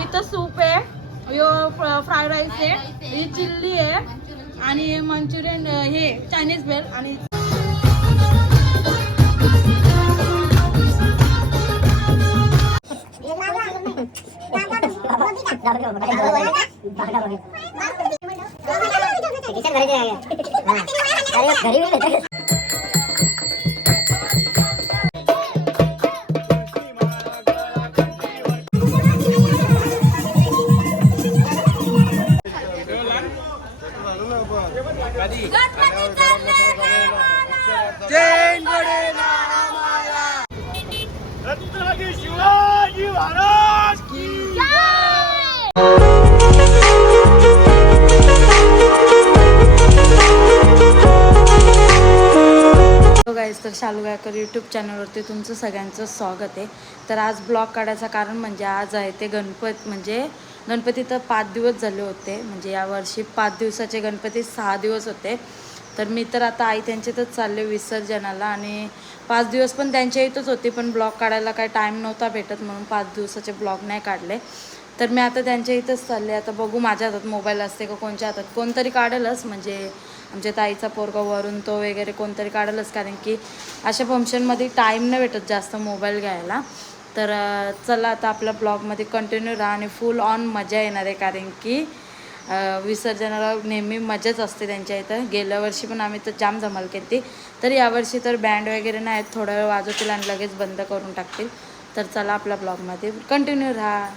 इथं सूप आहे, यो fry rice आहे, ही चिल्ली आहे आणि मंचुरियन हे चायनीज भेल आणि शिवाजी महाराज की गाईस, तर शालू गायकर यूट्यूब चॅनलवरती तुमचं सगळ्यांचं स्वागत आहे. तर आज ब्लॉग काढायचं कारण म्हणजे आज आहे ते गणपती तर 5 दिवस झाले होते, म्हणजे यावर्षी 5 दिवसाचे गणपती 6 दिवस होते. तर मी तर आता आई त्यांच्यातच चालले विसर्जनाला आणि 5 दिवस पण त्यांच्या इथंच होती, पण ब्लॉग काढायला काही टाईम नव्हता भेटत म्हणून 5 दिवसाचे ब्लॉग नाही काढले. तर मी आता त्यांच्या इथंच चालले. आता बघू माझ्या हातात मोबाईल असते का कोणच्या हातात, कोणतरी काढेलच, म्हणजे आमच्या ताईचा पोरगा वरून तो वगैरे कोणतरी काढेलच, कारण की अशा फंक्शनमध्ये टाईम नाही भेटत जास्त मोबाईल घ्यायला. तर चला आता आपल्या ब्लॉगमध्ये कंटिन्यू राहा आणि फुल ऑन मजा येणार आहे, कारण की विसर्जनाला नेहमी मजाच असते त्यांच्या इथं. गेल्या वर्षी पण आम्ही तर जाम धमाल केली, तर यावर्षी तर बँड वगैरे नाही, थोडा वेळ वाजवतील आणि लगेच बंद करून टाकतील. तर चला आपल्या ब्लॉगमध्ये कंटिन्यू राहा.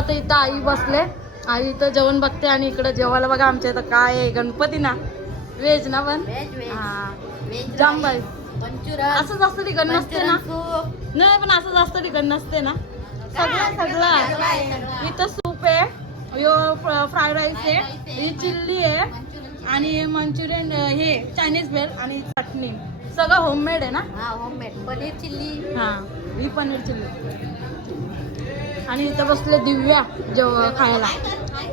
आता इथं आई बसले, आई इथं जेवण बघते आणि इकडं जेवायला बघा आमच्या इथं काय आहे, गणपती ना व्हेज ना पण हा जाम बाई असं जास्त ठिकाण नसते ना, नाही पण असं जास्त ठिकाण नसते ना, सगळं इथं सूप आहे, यो फ्राईड राईस आहे, ही चिल्ली आहे आणि मंचुरियन हे चायनीज भेल आणि चटणी सगळं होममेड आहे ना. Homemade paneer chilli. हा ही पनीर चिल्ली. आणि इथं बसले दिव्या खायला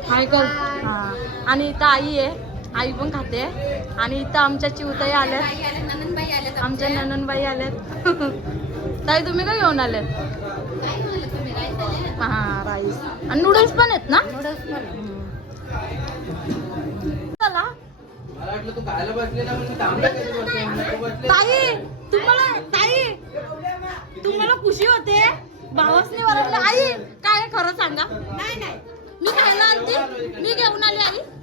हाय कर. हा आणि इथं आई आहे, आई पण खाते. आणि इथं आमच्या चिवताई आल्यात, आमच्या नननबाई आल्यात. ताई तुम्ही काय घेऊन आल्यात? हा राईस आणि नूडल्स पण आहेत ना. चला ताई तुम्हाला खुशी होते भावासनी वरवलं. आई काय खरं सांगा. नाही मी खायला आलती, मी घेऊन आली.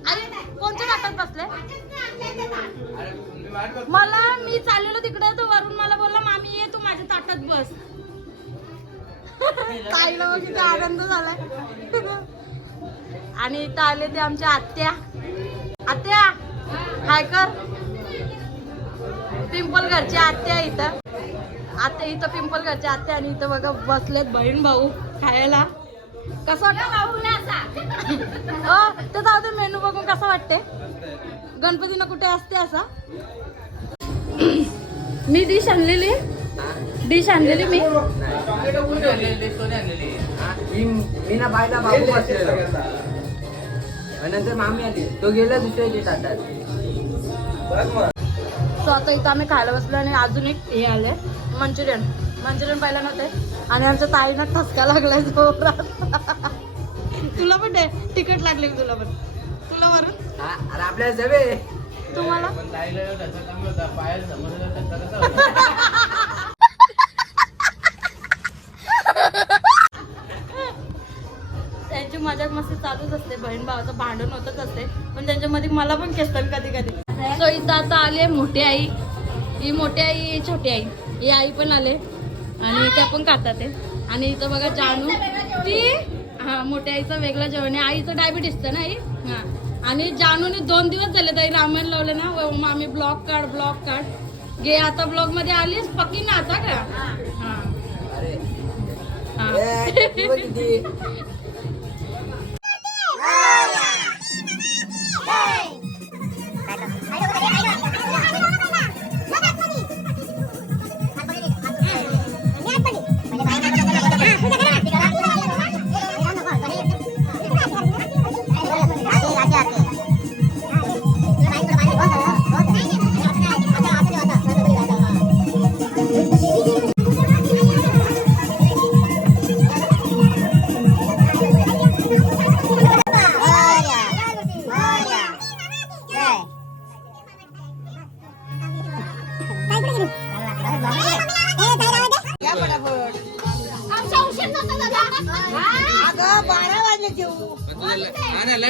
आई कोणत्या ताटात बसले? मला मी चाललेलो तिकडे तो वरून मला बोलला मामी ये तू माझ्या ताटात बस. ताईला बघ किती आनंद झालाय. आणि इथं आले ते आमच्या आत्या हाय कर. पिंपल घरची आत्या इथं पिंपल घरची आत्या. आणि इथं बघा बसलेत बहीण भाऊ खायला. कसं वाटतं ते जाऊ दे, मेनू बघून कसं वाटते. गणपतीनं कुठे असते असा. मी डिश आणलेली मी ना बायला बाबू बसलेलो नंतर मामी आली, तो गेला दुसऱ्या ताटात. सो आता इथं आम्ही खायला बसलो आणि अजून एक हे आले मंचुरियन पाहिलं नव्हते. आणि आमच्या ताईना ठसका लागलाय जोरात. तुला पण तिखट लागले तुला पण. तुला वरून अरे आपल्याला जवे तुम्हाला त्यांची मजाक मस्ती चालूच असते. बहीण भावाचं भांडण होतच असते, पण त्यांच्यामध्ये मला पण खेचतात कधी कधी. सो इथं आता आली आहे मोठी आई, ही मोठी आई, ही छोटी आई, ही आई पण आले आणि त्या पण खातात आहे. आणि इथं बघा जानू ती हा मोठ्या आईचं वेगळं जेवण आहे. आईचं डायबिटीसचं ना आई. हा आणि जानूने 2 दिवस झाले ताई रामायण लावले ना, मामी ब्लॉग काढ गे. आता ब्लॉग मध्ये आलीस पक्की ना आता का. हा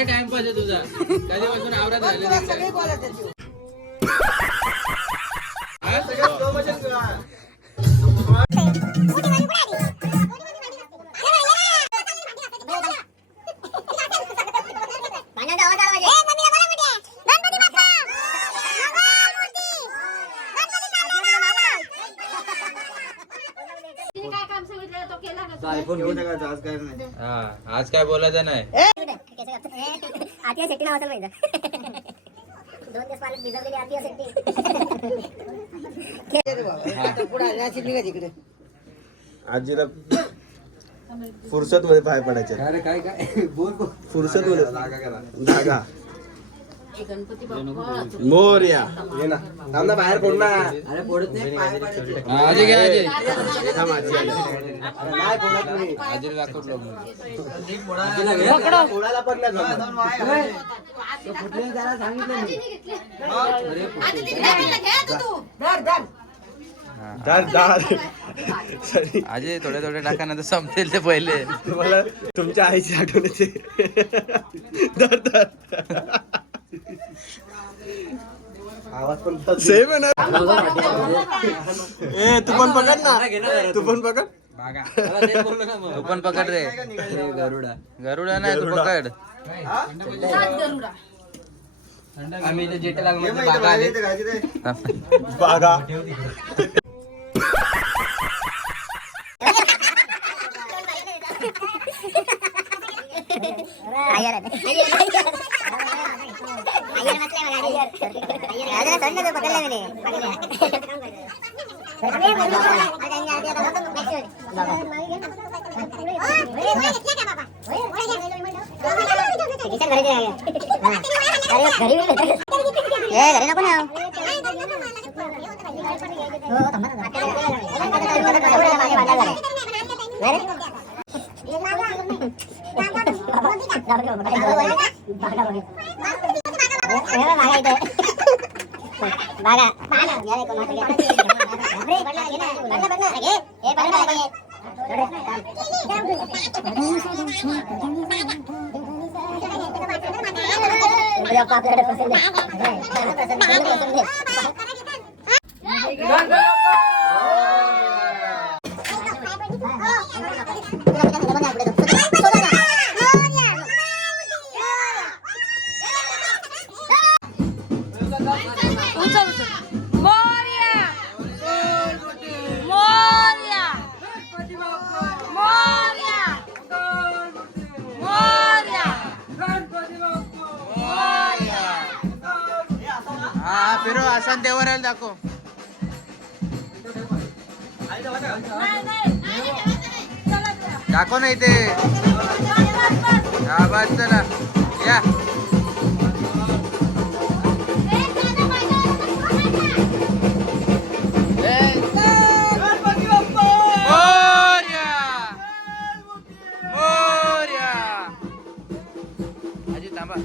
टाइमपास आहे तुझा कधीपासून आवडत झाले. आज काय बोलायचं नाही. आतिया शेट्टी नाव असेल माहिती 2 दिवस पाण्यात भिजवलेली आतिया शेट्टी. आजीला फुरसत मध्ये पाय पडायचे. अरे काय काय बोल फुरसत मध्ये धागा मोर्या ये ना थांब ना बाहेर पड ना. अरे पडत नाही पाय पडायचे. आजी घ्या आजी नाही पडत नाही. आजीला दाखव ब्लॉग पोळाला पडला तो फुटलेला त्याला सांगितलं मी. आजी थोडे थोडे टाका ना तर संपतील ते पहिले. तुम्हाला तुमच्या आईची आठवण येते. आवाज पण सेम आहे ना. ए तू पण पकड ना, तू पण पकड. तू पण पकड रे. गरुडा. गरुडा नाही तू पकड. आम्ही इथे जेटे लागलो बागा आले. बागा घरी नको ना हा फिरो आसान देवराला दाखव. दाखव ना इथे. हा बस चला या. मोरया मोरया. आजी थांबा.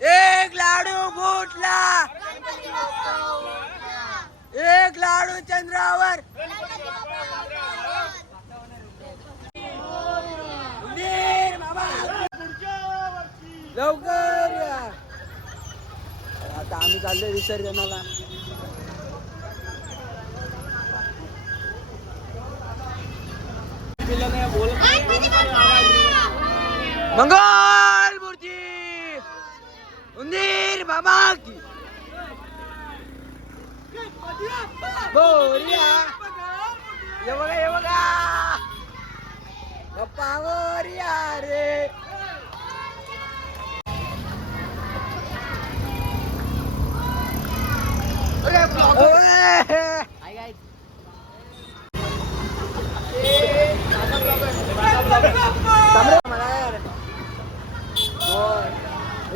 एक लाडू फुटला. एक लाडू चंद्रावर. लवकर या. आता आम्ही चाललोय विसर्जनाला. मंगल मूर्ती उंदीर बाबा की बोरिया. ये बघा गप्पा बोरिया रे.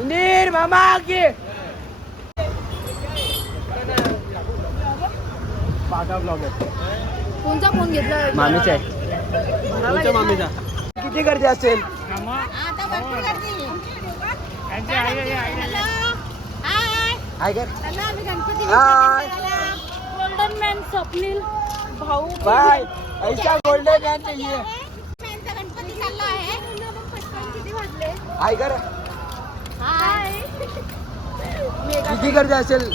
उंदीर मामा की कोणता फोन घेतला? मामीचा आहे. कोणत्या मामीचा? किती गर्दी असेल? हाय कर. हाय गोल्डन मॅन स्वप्नील भाऊ. बाय. ऐसा गोल्डन मॅन नाहीये. गणपती चालला आहे. हाय कर. हाय. किती गर्दी असेल?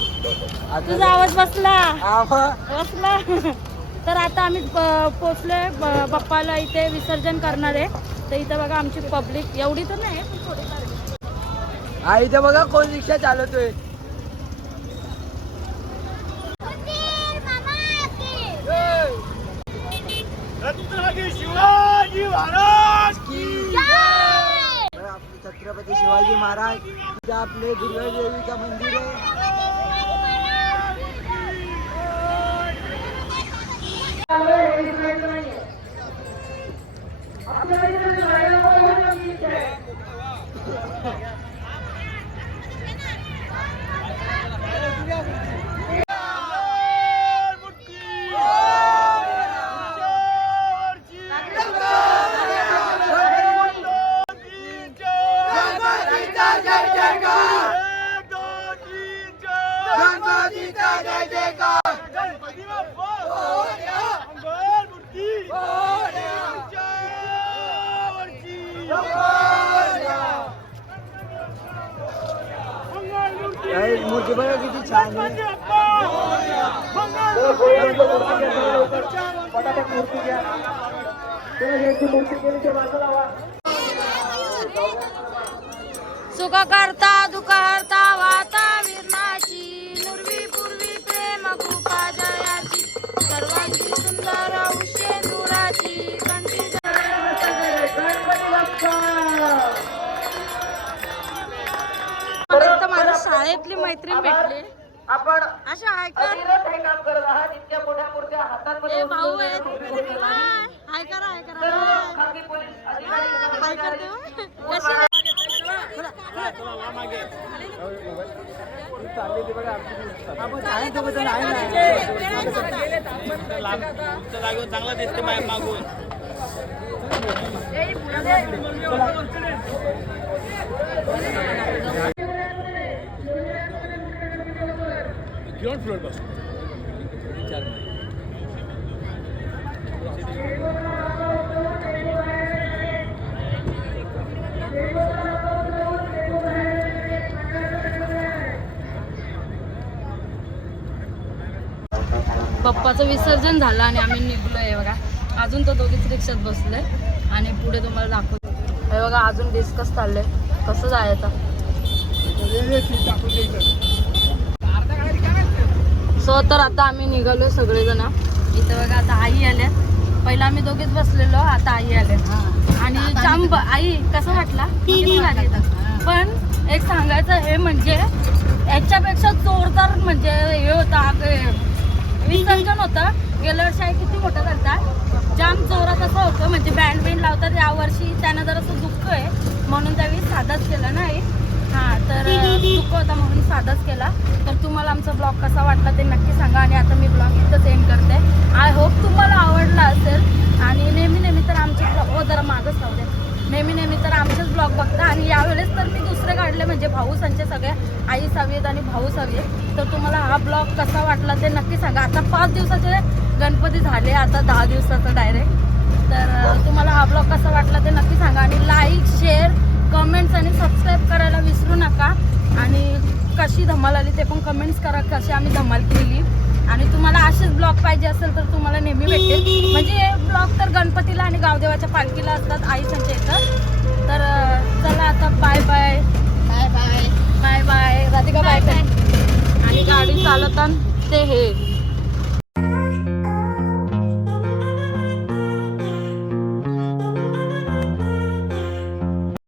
तुझा आवाज बसला. आवा. बसला. तर आता आम्ही पोचलोय बाप्पाला इथे विसर्जन करणार आहे. तर इथं बघा आमची पब्लिक एवढी तर नाही पण थोडीफार. हा इथे बघा कोण रिक्षा चालवतोय. छत्रपती शिवाजी महाराज इथे आपले दुर्गा देवीचं मंदिर आहे. मूर्ती बघा किती छान आहे. सुख करता दुःख हरता वाता वीरनाची नुरवी पूर्वी प्रेम कृपा जयाची सर्वांची सुंदर उशे नुराची कंठी माझ्या शाळेतली मैत्रीण भेटली आपण अशा ऐका हे काम करत आहात. इतक्या मोठ्या मूर्त्या हातांमध्ये भाऊ आहेत हाय करा खासगी पोलीस अधिकारी हाय करते कशी चांगला दिसते मागून ग्राउंड फ्लोर पासून पप्पाचं विसर्जन झालं आणि आम्ही निघलोय बघा. अजून तो दोघीच रिक्षात बसले आणि पुढे तुम्हाला दाखवतो. हे बघा अजून डिस्कस चाललंय कसं जायचं. सो तर आता आम्ही निघालो सगळेजण. इथे बघा आता आई आल्यात. पहिला आम्ही दोघेच बसलेलो आता आई आल्यात आणि जाम आई कसं वाटला किती भारी येतात. पण एक सांगायचं हे म्हणजे याच्यापेक्षा जोरदार म्हणजे हे होतं विसर्जन होतं. गेल्या वर्षी आई किती मोठं करतात जाम जोरात असं होतं म्हणजे बँड बिंड लावतात. यावर्षी त्यानं जर असं दुःख आहे म्हणून त्यावेळी साधाच केला ना आई. हां तर दुःख होता म्हणून साधाच केला. तर तुम्हाला आमचा ब्लॉग कसा वाटला ते नक्की सांगा. आणि आता मी ब्लॉग इथंच एंड करते. आय होप तुम्हाला आवडला असेल आणि नेहमी तर आमचे ब्लॉग जरा मागच राहू दे. नेहमी तर आमचेच ब्लॉग बघता आणि यावेळेस तर मी दुसरे काढले म्हणजे भाऊसांचे सगळे आई सावीत आणि भाऊ सावीत. तर तुम्हाला हा ब्लॉग कसा वाटला ते नक्की सांगा. आता 5 दिवसाचे गणपती झाले आता 10 दिवसाचा डायरेक्ट. तर तुम्हाला हा ब्लॉग कसा वाटला ते नक्की सांगा आणि लाईक शेअर कमेंट्स आणि सबस्क्राईब करायला विसरू नका. आणि कशी धमाल आली ते पण कमेंट्स करा कशी आम्ही धमाल केली. आणि तुम्हाला असेच ब्लॉग पाहिजे असेल तर तुम्हाला नेहमी भेटेल. म्हणजे हे ब्लॉग तर गणपतीला आणि गावदेवाच्या पालखीला असतात आई संच्या इथं. तर चला आता bye bye bye bye bye bye Radhika bye. आणि गाडी चालवताना ते हे